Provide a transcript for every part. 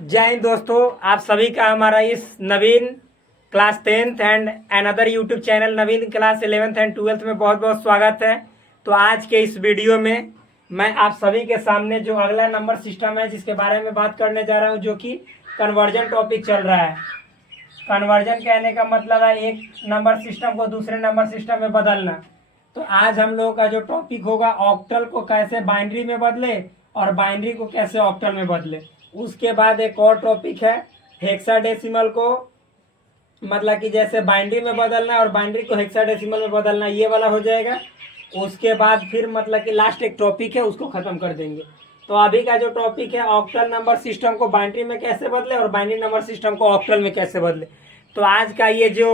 जय हिंद दोस्तों, आप सभी का हमारा इस Naveen class 10th and another YouTube channel Naveen class 11th and 12th में बहुत बहुत स्वागत है। तो आज के इस वीडियो में मैं आप सभी के सामने जो अगला नंबर सिस्टम है जिसके बारे में बात करने जा रहा हूं, जो कि कन्वर्जन टॉपिक चल रहा है। कन्वर्जन कहने का मतलब है एक नंबर सिस्टम को दूसरे नंबर सिस्टम में बदलना। तो आज हम लोगों का जो टॉपिक होगा, ऑक्टल को कैसे बाइनरी में बदले और बाइनरी को कैसे ऑक्टल में बदले। उसके बाद एक और टॉपिक है हेक्साडेसिमल को, मतलब कि जैसे बाइनरी में बदलना और बाइनरी को हेक्साडेसिमल में बदलना, ये वाला हो जाएगा। उसके बाद फिर मतलब कि लास्ट एक टॉपिक है, उसको खत्म कर देंगे। तो अभी का जो टॉपिक है, ऑक्टल नंबर सिस्टम को बाइनरी में कैसे बदले और बाइनरी नंबर सिस्टम को ऑक्टल में कैसे बदले। तो आज का ये जो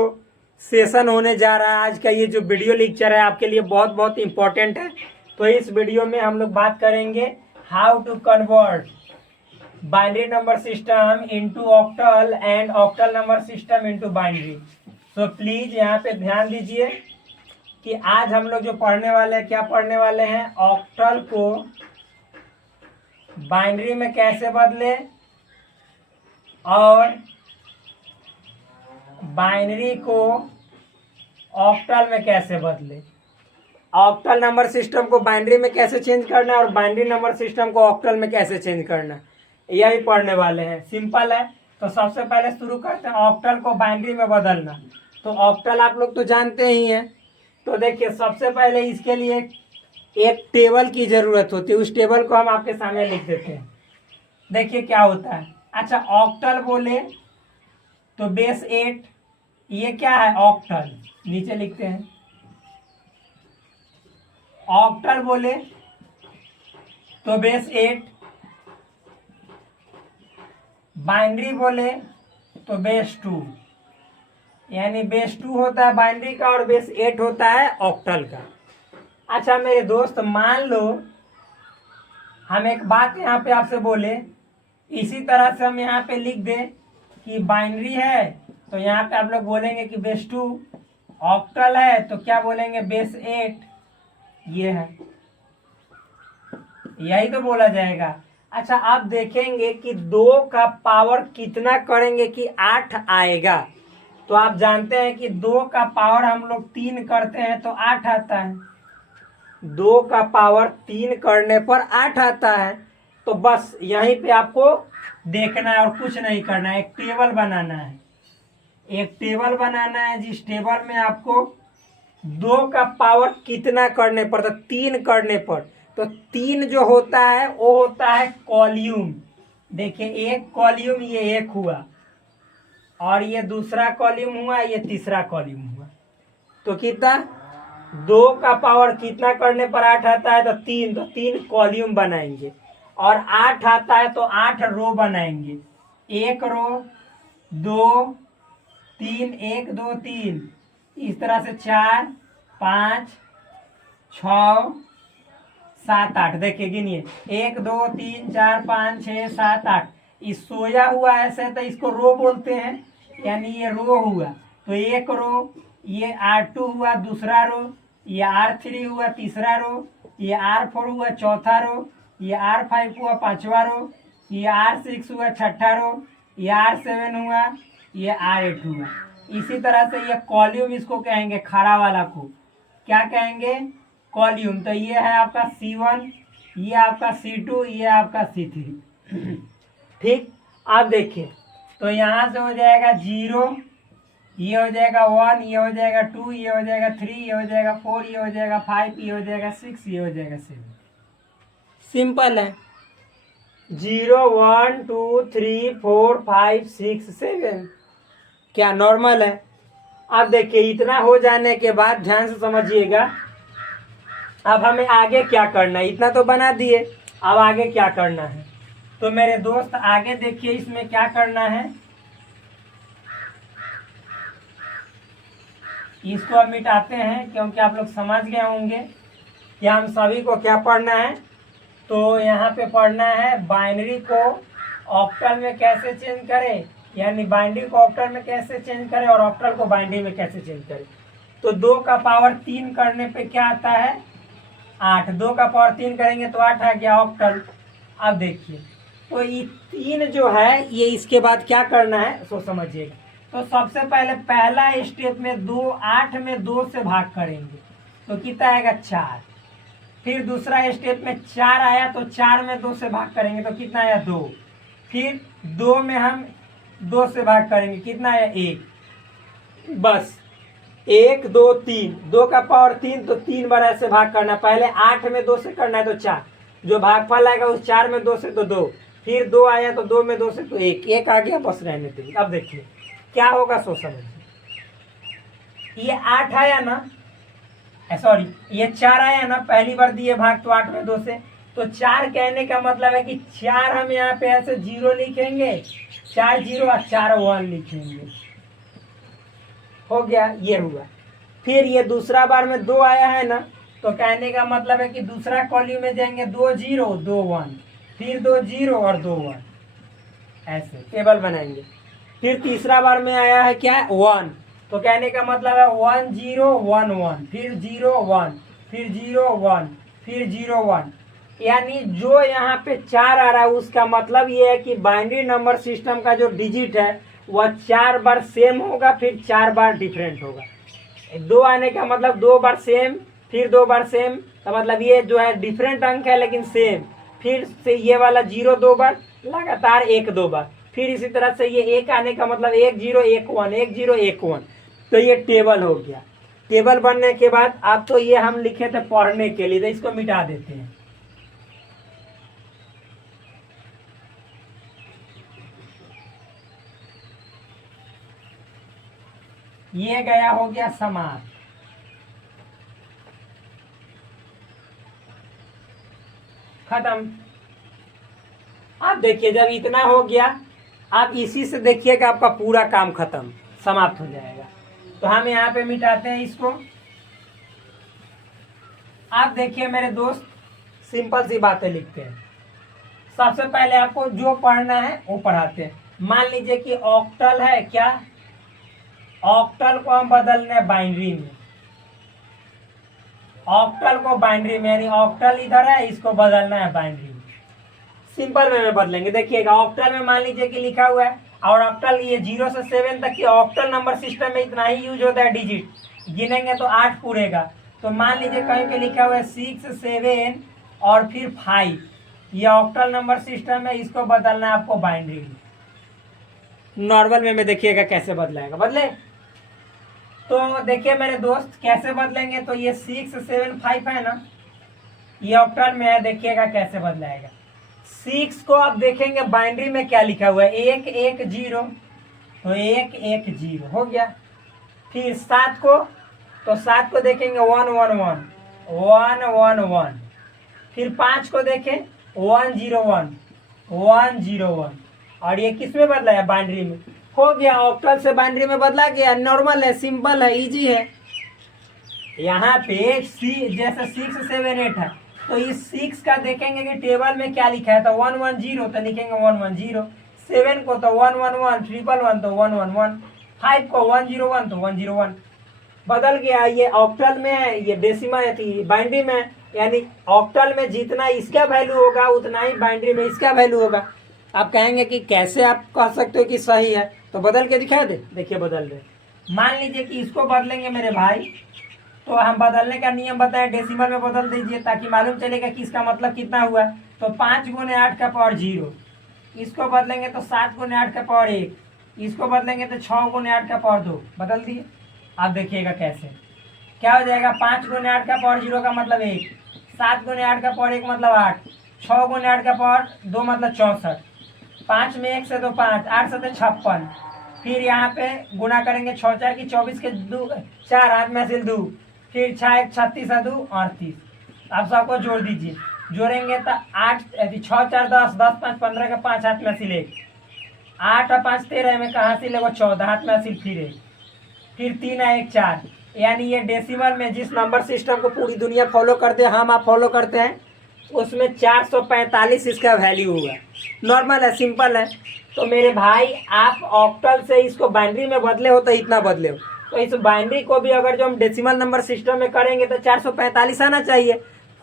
सेशन होने जा रहा है, आज का ये जो वीडियो लेक्चर है, आपके लिए बहुत बहुत इंपॉर्टेंट है। तो इस वीडियो में हम लोग बात करेंगे how to convert binary number system into octal and octal number system into binary. तो प्लीज यहाँ पे ध्यान दीजिए कि आज हम लोग जो पढ़ने वाले हैं, क्या पढ़ने वाले हैं, ऑक्टल को बाइनरी में कैसे बदले और बाइनरी को ऑक्टल में कैसे बदले। ऑक्टल नंबर सिस्टम को बाइनरी में कैसे चेंज करना है और बाइनरी नंबर सिस्टम को ऑक्टल में कैसे चेंज करना, यही पढ़ने वाले हैं। सिंपल है। तो सबसे पहले शुरू करते हैं ऑक्टल को बाइनरी में बदलना। तो ऑक्टल आप लोग तो जानते ही हैं। तो देखिए, सबसे पहले इसके लिए एक टेबल की जरूरत होती है। उस टेबल को हम आपके सामने लिख देते हैं। देखिए क्या होता है। अच्छा, ऑक्टल बोले तो बेस 8, ये क्या है, ऑक्टल, नीचे लिखते हैं। ऑक्टल बोले तो बेस 8, बाइनरी बोले तो बेस 2, यानी बेस 2 होता है बाइनरी का और बेस 8 होता है ऑक्टल का। अच्छा मेरे दोस्त, मान लो हम एक बात यहाँ पे आपसे बोले, इसी तरह से हम यहाँ पे लिख दें कि बाइनरी है तो यहाँ पे आप लोग बोलेंगे कि बेस 2, ऑक्टल है तो क्या बोलेंगे, बेस 8। ये है, यही तो बोला जाएगा। अच्छा, आप देखेंगे कि 2 का पावर कितना करेंगे कि 8 आएगा। तो आप जानते हैं कि 2 का पावर हम लोग 3 करते हैं तो 8 आता है। 2 का पावर 3 करने पर 8 आता है। तो बस यहीं पे आपको देखना है और कुछ नहीं करना है। एक टेबल बनाना है, एक टेबल बनाना है जिस टेबल में आपको 2 का पावर कितना करने पर, तो 3 करने पर, तो 3 जो होता है वो होता है कॉल्यूम। देखिए, एक कॉल्यूम ये एक हुआ और ये दूसरा कॉल्यूम हुआ, ये तीसरा कॉल्यूम हुआ। तो कितना, 2 का पावर कितना करने पर 8 आता है, तो 3, तो 3 कॉल्यूम बनाएंगे। और 8 आता है तो 8 रो बनाएंगे। 1 रो, 2, 3, 1, 2, 3, इस तरह से 4, 5, 6, 7, 8। देखिए गिनिए, 1, 2, 3, 4, 5, 6, 7, 8। इस सोया हुआ ऐसे तो इसको रो बोलते हैं, यानी ये रो हुआ। तो एक रो, ये R2 हुआ दूसरा रो, ये R3 हुआ तीसरा रो, ये R4 हुआ चौथा रो, ये R5 हुआ पांचवा रो, ये R6 हुआ छठा रो, ये R7 हुआ, ये R8 हुआ। इसी तरह से ये कॉल्यूम इसको कहेंगे, खड़ा वाला को क्या कहेंगे, कॉल्यूम। तो ये है आपका C1, ये आपका C2, ये आपका C3। ठीक, आप देखिए, तो यहाँ से हो जाएगा 0, ये हो जाएगा 1, ये हो जाएगा 2, ये हो जाएगा 3, ये हो जाएगा 4, ये हो जाएगा 5, ये हो जाएगा 6, ये हो जाएगा 7। सिंपल है। 0, 1, 2, 3, 4, 5, 6, 7, क्या नॉर्मल है। अब देखिए, इतना हो जाने के बाद ध्यान से समझिएगा, अब हमें आगे क्या करना है। इतना तो बना दिए, अब आगे क्या करना है। तो मेरे दोस्त आगे देखिए, इसमें क्या करना है, इसको अब मिटाते हैं क्योंकि आप लोग समझ गए होंगे कि हम सभी को क्या पढ़ना है। तो यहाँ पे पढ़ना है बाइनरी को ऑक्टल में कैसे चेंज करें, यानी बाइनरी को ऑक्टल में कैसे चेंज करें और ऑक्टल को बाइनरी में कैसे चेंज करें। तो 2 का पावर 3 करने पे क्या आता है, 8। 2 का पावर 3 करेंगे तो 8 आ गया ऑक्टल। अब देखिए, तो ये 3 जो है ये इसके बाद क्या करना है सो समझिएगा। तो सबसे पहले पहला स्टेप में 2 8 में 2 से भाग करेंगे तो कितना आएगा 4। फिर दूसरा स्टेप में 4 आया तो 4 में 2 से भाग करेंगे तो कितना आया 2। फिर 2 में हम 2 से भाग करेंगे कितना आया 1। बस 1 2 3, 2 का पावर 3 तो 3 बार ऐसे भाग करना। पहले 8 में 2 से करना है तो 4, जो भागफल आएगा उस 4 में 2 से तो 2, फिर 2 आया तो 2 में 2 से तो 1, 1 आ गया बस रहने देंगे। अब देखिए क्या होगा सो समझिए। ये 8 आया ना, सॉरी ये 4 आया ना, पहली बार दिए भाग तो 8 में 2 से, तो 4 कहने का मतलब है कि 4 हम यहाँ पे ऐसे 0 लिखेंगे, 4 0 और 4 1 लिखेंगे। हो गया, ये हुआ। फिर ये दूसरा बार में 2 आया है ना, तो कहने का मतलब है कि दूसरा कॉलम में जाएंगे 2 0 2 1, फिर 2 0 और 2 1, ऐसे टेबल बनाएंगे। फिर तीसरा बार में आया है क्या 1, तो कहने का मतलब है 1 0 1 1, फिर 0 1, फिर 0 1, फिर 0 1। यानी जो यहाँ पे 4 आ रहा है उसका मतलब ये है कि बाइनरी नंबर सिस्टम का जो डिजिट है वह 4 बार सेम होगा, फिर 4 बार डिफरेंट होगा। 2 आने का मतलब 2 बार सेम, फिर 2 बार सेम, तो मतलब ये जो है डिफरेंट अंक है लेकिन सेम। फिर से ये वाला 0 2 बार, लगातार 1 2 बार। फिर इसी तरह से ये 1 आने का मतलब 1 0 1 1 1 0 1 1। तो ये टेबल हो गया। टेबल बनने के बाद अब तो ये हम लिखे थे पढ़ने के लिए, तो इसको मिटा देते हैं। ये गया हो गया समाप्त। खत्म। अब देखिए जब इतना हो गया, अब इसी से देखिएगा आपका पूरा काम खत्म, समाप्त हो जाएगा। तो हम यहाँ पे मिटाते हैं इसको। आप देखिए मेरे दोस्त, सिंपल सी बातें लिखते हैं। सबसे पहले आपको जो पढ़ना है वो पढ़ाते हैं। मान लीजिए कि ऑक्टल है, क्या ऑक्टल को हम बदलने हैं बाइनरी में। ऑक्टल को बाइनरी में, यानी ऑक्टल इधर है, इसको बदलना है बाइनरी में। सिंपल वे में बदलेंगे। देखिएगा ऑक्टल में मान लीजिए कि लिखा हुआ है, और ऑक्टल ये 0 से 7 तक की ऑक्टल नंबर सिस्टम में इतना ही यूज होता है डिजिट, गिनेंगे तो 8 पूरेगा। तो मान लीजिए कहीं पे लिखा हुआ है 6 7 और फिर 5, ये ऑक्टल नंबर सिस्टम है, इसको बदलना है आपको बाइनरी में। नॉर्मल वे में देखिएगा कैसे बदलाएगा, बदले। तो देखिए मेरे दोस्त कैसे बदलेंगे। तो ये 6 7 5 है ना, ये ऑक्टल में है, देखिएगा कैसे बदलाएगा। 6 को आप देखेंगे बाइनरी में क्या लिखा हुआ है 1 1 0, तो 1 1 0 हो गया। फिर 7 को, तो 7 को देखेंगे 1 1 1 1 1 1। फिर 5 को देखें 1 0 1 1 0 1, और ये किस में बदला है बाइनरी में। हो गया, ऑक्टल से बाइनरी में बदला गया। नॉर्मल है, सिंपल है, इजी है। यहाँ पे जैसे 6 7 8 है, तो इस 6 का देखेंगे कि टेबल में क्या लिखा है, तो 1 1 0, तो लिखेंगे 1 1 0। 7 को तो 1 1 1 1 1 तो 1 1 1। 5 को 1 0 1 तो 1 0 1। बदल गया। ये ऑक्टल में है, ये डेसिमल बाइनरी में है। यानी ऑक्टल में जितना इसका वैल्यू होगा उतना ही बाइनरी में इसका वैल्यू होगा। आप कहेंगे कि कैसे आप कह सकते हो कि सही है, तो बदल के दिखा दे। देखिए बदल रहे। मान लीजिए कि इसको बदलेंगे मेरे भाई, तो हम बदलने का नियम बताएं, डेसिमल में बदल दीजिए ताकि मालूम चलेगा कि इसका मतलब कितना हुआ। तो 5 गुने 8 का पावर 0, इसको बदलेंगे तो 7 गुने 8 का पावर 1, इसको बदलेंगे तो 6 गुने 8 का पावर 2। बदल दिए। आप देखिएगा कैसे क्या हो जाएगा। 5 गुने 8 का पावर 0 का मतलब 1, 7 गुने 8 का पावर 1 मतलब 8, 6 गुने 8 का पावर 2 मतलब 64, 5 में 1 से तो 5, 8 से तो 56। फिर यहाँ पे गुना करेंगे 6 4 की 24 के 2 4 हाथ में हासिल 2, फिर 6 1 36 2 38। आप सबको जोड़ दीजिए। जोड़ेंगे तो 8 6 4 10 10 5 15 का 5 हाथ में हासिल 1, 8 और 5 13 में कहाँ से लेगो 14 हाथ में हासिल फिर 1, फिर 3 1 4। यानी ये डेसिमल में जिस नंबर सिस्टम को पूरी दुनिया फॉलो करते हैं, हम आप फॉलो करते हैं, उसमें 445 इसका वैल्यू हुआ। नॉर्मल है, सिंपल है। तो मेरे भाई आप ऑक्टल से इसको बाइनरी में बदले हो तो इतना बदले हो, तो इस बाइनरी को भी अगर जो हम डेसिमल नंबर सिस्टम में करेंगे तो 445 आना चाहिए,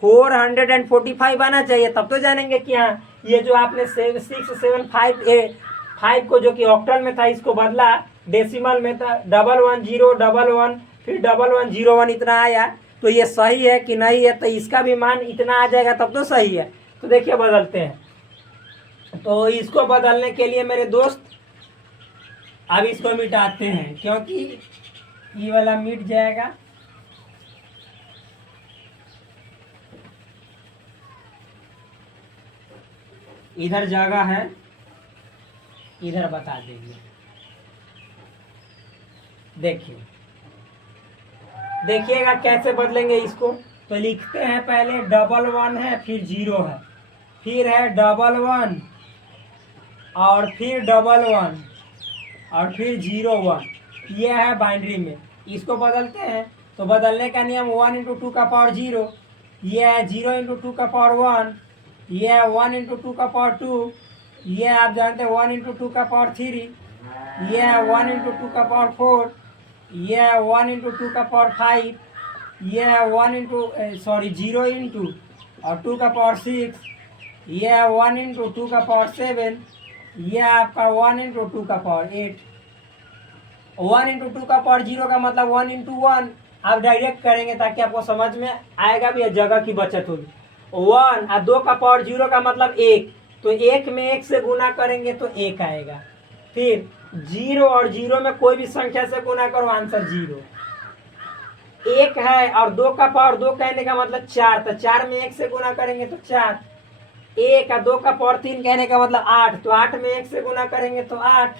445 आना चाहिए। तब तो जानेंगे कि हाँ ये जो आपने 675 को जो कि ऑक्टल में था इसको बदला डेसिमल में था, 11011 फिर 1101 इतना आया, तो ये सही है कि नहीं है, तो इसका भी मान इतना आ जाएगा तब तो सही है। तो देखिए बदलते हैं। तो इसको बदलने के लिए मेरे दोस्त अब इसको मिटाते हैं, क्योंकि ये वाला मिट जाएगा। इधर जगह है, इधर बता देंगे। देखिएगा कैसे बदलेंगे इसको। तो लिखते हैं पहले 11 है, फिर 0 है, फिर है 11 और फिर 11 और फिर 01। ये है बाइनरी में। इसको बदलते हैं तो बदलने का नियम 1 × 2 का पावर 0, ये है 0 × 2 का पावर 1, ये है 1 × 2 का पावर 2, ये आप जानते हैं 1 × 2 का पावर 3, ये है 1 × 2 का पावर 4, ये है 1 × 2 का पावर 5, ये है 0 × और 2 का पावर 6, ये है 1 × 2 का पावर 7, ये है आपका 1 × 2 का पावर 8। 1 × 2 का पावर 0 का मतलब 1 × 1। आप डायरेक्ट करेंगे ताकि आपको समझ में आएगा भी, जगह की बचत होगी। 1 और 2 का पावर 0 का मतलब 1, तो 1 में 1 से गुना करेंगे तो 1 आएगा। फिर 0 और 0 में कोई भी संख्या से गुना करो, आंसर 0। 1 है और 2 का पावर 2 कहने का मतलब 4, तो 4 में 1 से गुना करेंगे तो 4। 1 और 2 का पावर 3 कहने का मतलब 8, तो 8 में 1 से गुना करेंगे तो 8।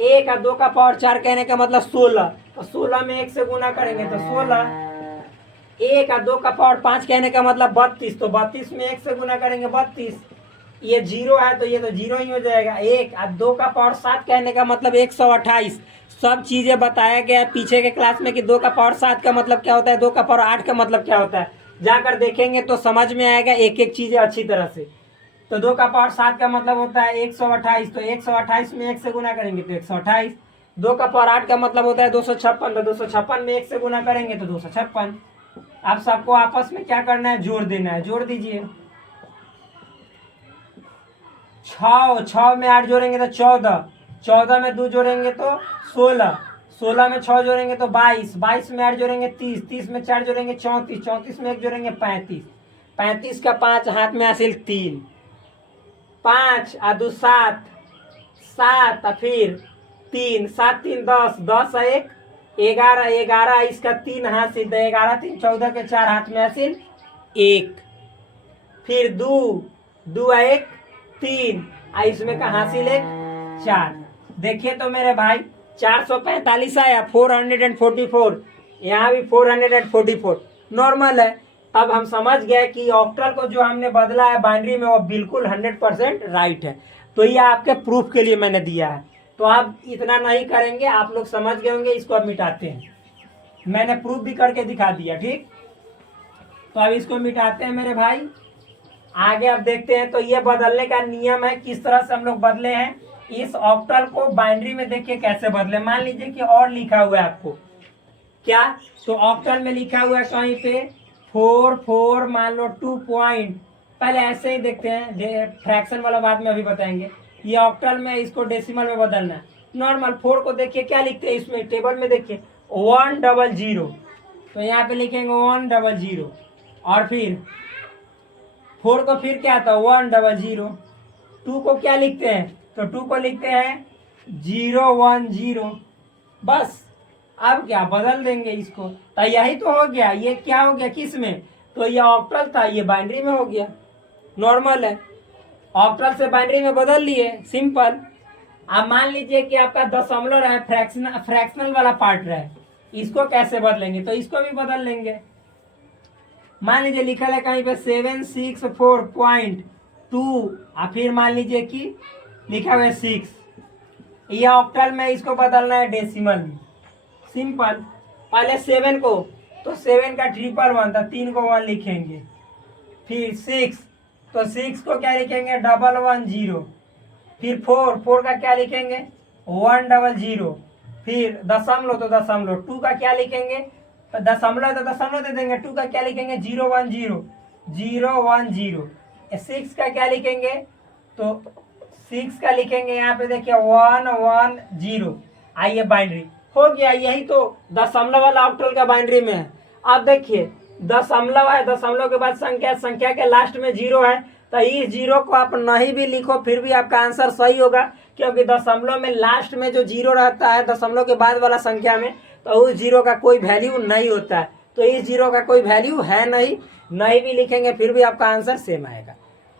1 और 2 का पावर 4 कहने का मतलब 16, तो 16 में 1 से गुना करेंगे तो 16। 1 और 2 का पावर 5 कहने का मतलब 32, तो 32 में 1 से गुना करेंगे 32। ये 0 है तो ये तो 0 ही हो जाएगा। 1 और 2 का पावर 7 कहने का मतलब 128। सब चीज़ें बताया गया पीछे के क्लास में कि 2 का पावर 7 का मतलब क्या होता है, 2 का पावर 8 का मतलब क्या होता है। जाकर देखेंगे तो समझ में आएगा एक एक चीज़ें अच्छी तरह से। तो 2 का पावर 7 का मतलब होता है 128, तो 128 में 1 से गुना करेंगे तो 128। 2 का पावर 8 का मतलब होता है 256, तो 256 में 1 से गुना करेंगे तो 256। आप सबको आपस में क्या करना है, जोड़ देना है। जोड़ दीजिए। 6 में 8 जोड़ेंगे तो 14, 14 में 2 जोड़ेंगे तो 16, 16 में 6 जोड़ेंगे तो 22, 22 में 8 जोड़ेंगे 30, 30 में 4 जोड़ेंगे 34, 34 में 1 जोड़ेंगे 35, 35 का 5 हाथ में हासिल 3, 5 और 2 7, 7 और फिर 3, 7 3 10, 10 और 1 11, 11 इसका 3 हासिल, 11 3 14 के 4 हाथ में हासिल 1, फिर 2 2 और 1 3, इसमें का हासिल 1 4। देखिए तो मेरे भाई 445 आया, 444, यहाँ भी 444 नॉर्मल है। अब हम समझ गए कि ऑक्टल को जो हमने बदला है बाइनरी में वो बिल्कुल 100% राइट है। तो ये आपके प्रूफ के लिए मैंने दिया है। तो आप इतना नहीं करेंगे, आप लोग समझ गए होंगे। इसको अब मिटाते हैं, मैंने प्रूफ भी करके दिखा दिया, ठीक। तो अब इसको मिटाते हैं मेरे भाई। आगे अब देखते हैं। तो ये बदलने का नियम है, किस तरह से हम लोग बदले हैं इस ऑक्टल को बाइनरी में। देखिए कैसे बदले। मान लीजिए कि और लिखा हुआ है आपको क्या, तो ऑक्टल में लिखा हुआ है कहीं पे 4 4 मान लो 2 पॉइंट। पहले ऐसे ही देखते हैं, फ्रैक्शन वाला बाद में अभी बताएंगे। ये ऑक्टल में इसको डेसिमल में बदलना है। नॉर्मल 4 को देखिए क्या लिखते हैं इसमें टेबल में, देखिए 100, तो यहाँ पे लिखेंगे 100 और फिर 4 को फिर क्या था 100। 2 को क्या लिखते हैं, तो 2 को लिखते हैं 010। बस अब क्या बदल देंगे इसको, तो यही तो हो गया। ये क्या हो गया किस में, तो ये ऑक्टल था, ये बाइनरी में हो गया। नॉर्मल है, ऑक्टल से बाइनरी में बदल लिए, सिंपल। अब मान लीजिए कि आपका दशमलव रहा है, फ्रैक्शनल वाला पार्ट रहा है, इसको कैसे बदलेंगे, तो इसको भी बदल लेंगे। मान लीजिए लिखा है कहीं पे 764.2 और फिर मान लीजिए कि लिखा हुआ है 6। ये ऑक्टल में इसको बदलना है डेसिमल में, सिंपल। पहले 7 को, तो 7 का 111 था, 3 को 1 लिखेंगे। फिर 6, तो 6 को क्या लिखेंगे 110। फिर 4 का क्या लिखेंगे 100। फिर दशमलव, तो दशमलव 2 का क्या लिखेंगे, दशमलव तो दशमलव दे देंगे। 2 का क्या लिखेंगे 010। 6 का क्या लिखेंगे, तो 6 का लिखेंगे यहाँ पे देखिए 110। आइए बाइनरी हो गया, यही तो दशमलव वाला ऑक्टल का बाइनरी में है। अब देखिए दशमलव है, दशमलव के बाद संख्या, संख्या के लास्ट में 0 है, तो इस 0 को आप नहीं भी लिखो फिर भी आपका आंसर सही होगा, क्योंकि दशमलव में लास्ट में जो 0 रहता है दशमलव के बाद वाला संख्या में, तो उस 0 का कोई वैल्यू नहीं होता है, तो इस 0 का कोई वैल्यू है नहीं भी लिखेंगे फिर भी आपका आंसर सेम आएगा।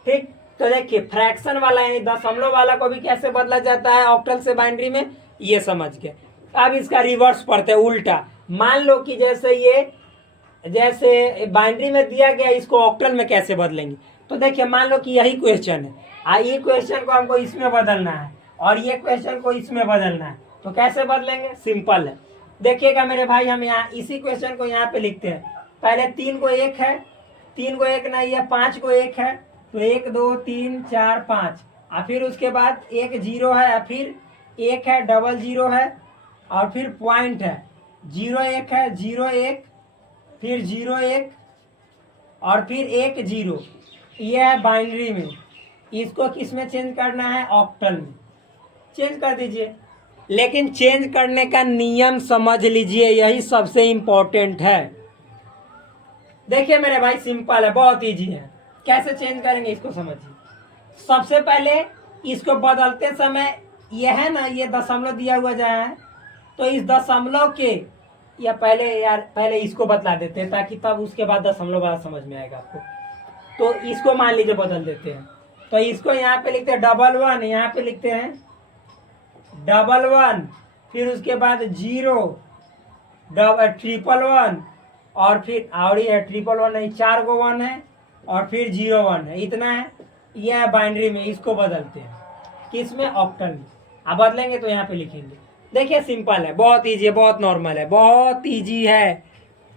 ठीक, तो देखिए फ्रैक्शन वाला यानी दशमलव वाला को भी कैसे बदला जाता है ऑक्टल से बाइनरी में, ये समझ के अब इसका रिवर्स पढ़ते हैं, उल्टा। मान लो कि जैसे बाइनरी में दिया गया, इसको ऑक्टल में कैसे बदलेंगे, तो देखिए मान लो कि यही क्वेश्चन है, ये क्वेश्चन को हमको इसमें बदलना है और ये क्वेश्चन को इसमें बदलना है, तो कैसे बदलेंगे, सिंपल है। देखिएगा मेरे भाई, हम यहाँ इसी क्वेश्चन को यहाँ पे लिखते हैं, पहले 3 को 1 है, 3 को 1 नहीं है, 5 को 1 है, तो 1 2 3 4 5, और फिर उसके बाद एक 0 है, और फिर 1 है, डबल 0 है, और फिर पॉइंट है, 0 1 है, 0 1, फिर 0 1, और फिर 1 0। ये है बाइनरी में, इसको किस में चेंज करना है, ऑक्टल में चेंज कर दीजिए। लेकिन चेंज करने का नियम समझ लीजिए, यही सबसे इम्पोर्टेंट है। देखिए मेरे भाई सिंपल है, बहुत इजी है, कैसे चेंज करेंगे इसको समझिए। सबसे पहले इसको बदलते समय ये है ना, ये दशमलव दिया हुआ जाए है, तो इस दशमलव के, या पहले इसको बतला देते हैं ताकि तब उसके बाद दशमलव वाला समझ में आएगा आपको। तो इसको मान लीजिए बदल देते हैं, तो इसको यहाँ पे लिखते हैं 11, यहाँ पे लिखते हैं 11, फिर उसके बाद 0 111, और फिर ये है 111 नहीं, 4 गो 1 है, और फिर 0 1 है, इतना है। यह है बाइनरी में, इसको बदलते हैं किसमें, ऑक्टल में। अब बदलेंगे तो यहाँ पे लिखेंगे, देखिए सिंपल है, बहुत इजी है, बहुत नॉर्मल है, बहुत इजी है,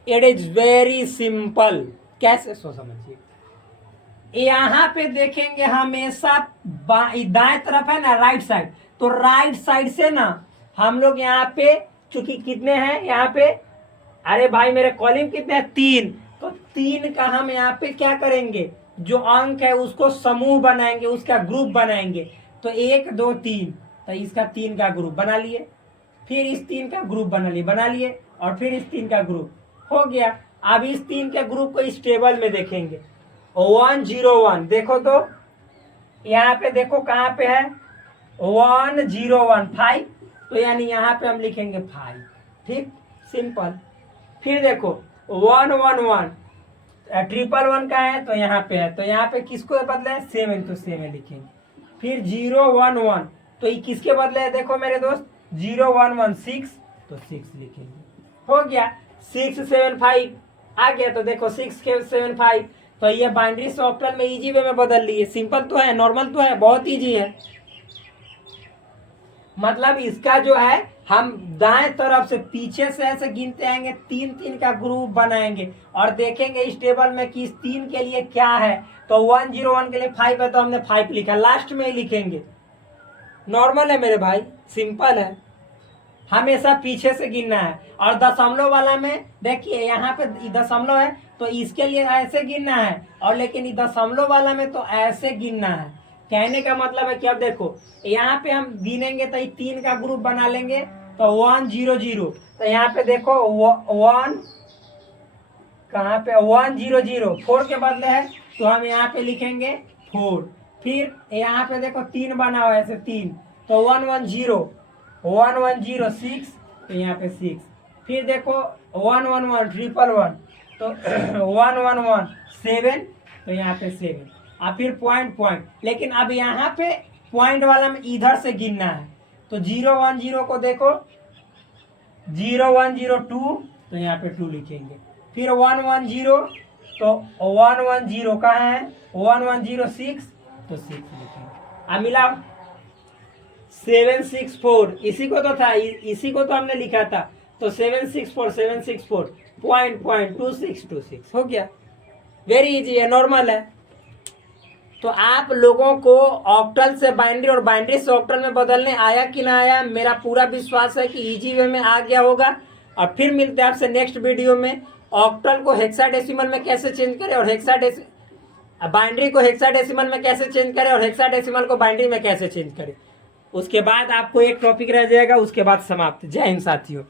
इट इज वेरी सिंपल। कैसे, सो समझिए, यहाँ पे देखेंगे हमेशा दाएं तरफ है ना, राइट साइड, तो राइट साइड से ना हम लोग यहाँ पे, चूंकि कितने हैं यहाँ पे, अरे भाई मेरे कॉलम कितने हैं, 3, तो 3 का हम यहाँ पे क्या करेंगे, जो अंक है उसको समूह बनाएंगे, उसका ग्रुप बनाएंगे, तो 1 2 3, तो इसका 3 का ग्रुप बना लिए, फिर इस 3 का ग्रुप बना लिए, और फिर इस 3 का ग्रुप हो गया। अब इस 3 के ग्रुप को इस टेबल में देखेंगे, 1 0 1, देखो तो यहाँ पे देखो कहाँ पे है, 1 0 1 5, तो यानी यहाँ पे हम लिखेंगे 5। ठीक, सिंपल। फिर देखो 1 1 1, 111 का है, तो यहाँ पे है, तो यहाँ पे किसको बदले है, 7, तो 7 लिखेंगे। फिर 0 1 1, तो ये किसके बदले है, देखो मेरे दोस्त 0 1 1 6, तो 6 लिखेंगे, हो गया। 6 7 5 आ गया, तो देखो 6 7 5, तो ये बाइनरी से ऑक्टल में इजी वे में बदल लिए। सिंपल तो है, नॉर्मल तो है, बहुत इजी है। मतलब इसका जो है हम दाएं तरफ से पीछे से ऐसे गिनते आएंगे, 3 3 का ग्रुप बनाएंगे और देखेंगे इस टेबल में कि इस 3 के लिए क्या है, तो 1 0 1 के लिए 5 है, तो हमने 5 लिखा, लास्ट में ही लिखेंगे। नॉर्मल है मेरे भाई, सिंपल है, हमेशा पीछे से गिनना है। और दशमलव वाला में देखिए यहाँ पे दशमलव है, तो इसके लिए ऐसे गिनना है, और लेकिन दशमलव वाला में तो ऐसे गिनना है। कहने का मतलब है कि अब देखो यहाँ पे हम गिनेंगे तो 3 का ग्रुप बना लेंगे, तो 1 0 0, तो यहाँ पे देखो 1 कहाँ पे, 1 0 0, 4 के बदले है, तो हम यहाँ पे लिखेंगे 4। फिर यहाँ पे देखो 3 बना हुआ है ऐसे 3, तो 1 1 0 1 1 0 6, तो यहाँ पे 6। फिर देखो 1 1 1 1 1, तो 1 1 1 7, तो यहाँ पे 7। अब फिर पॉइंट, लेकिन अब यहाँ पे पॉइंट वाला में इधर से गिनना है, तो 0 1 0 को देखो 0 1 0 2, तो यहाँ पे 2 लिखेंगे। फिर 1 1 0, तो 1 1 0 कहाँ है, 1 1 0 6, तो 6 लिखेंगे। अब मिला 7 6 4, इसी को तो था, इसी को तो हमने लिखा था, तो 7 6 4 7 6 4 पॉइंट 2 6 2 6 हो गया। वेरी इजी है, नॉर्मल है। तो आप लोगों को ऑक्टल से बाइनरी और बाइनरी से ऑक्टल में बदलने आया कि ना आया, मेरा पूरा विश्वास है कि इजी वे में आ गया होगा। और फिर मिलते हैं आपसे नेक्स्ट वीडियो में, ऑक्टल को हेक्साडेसिमल में कैसे चेंज करें और अब बाइनरी को हेक्साडेसिमल में कैसे चेंज करें और हेक्साडेसिमल को बाइनरी में कैसे चेंज करें, उसके बाद आपको एक टॉपिक रह जाएगा, उसके बाद समाप्त। जय हिंद साथियों।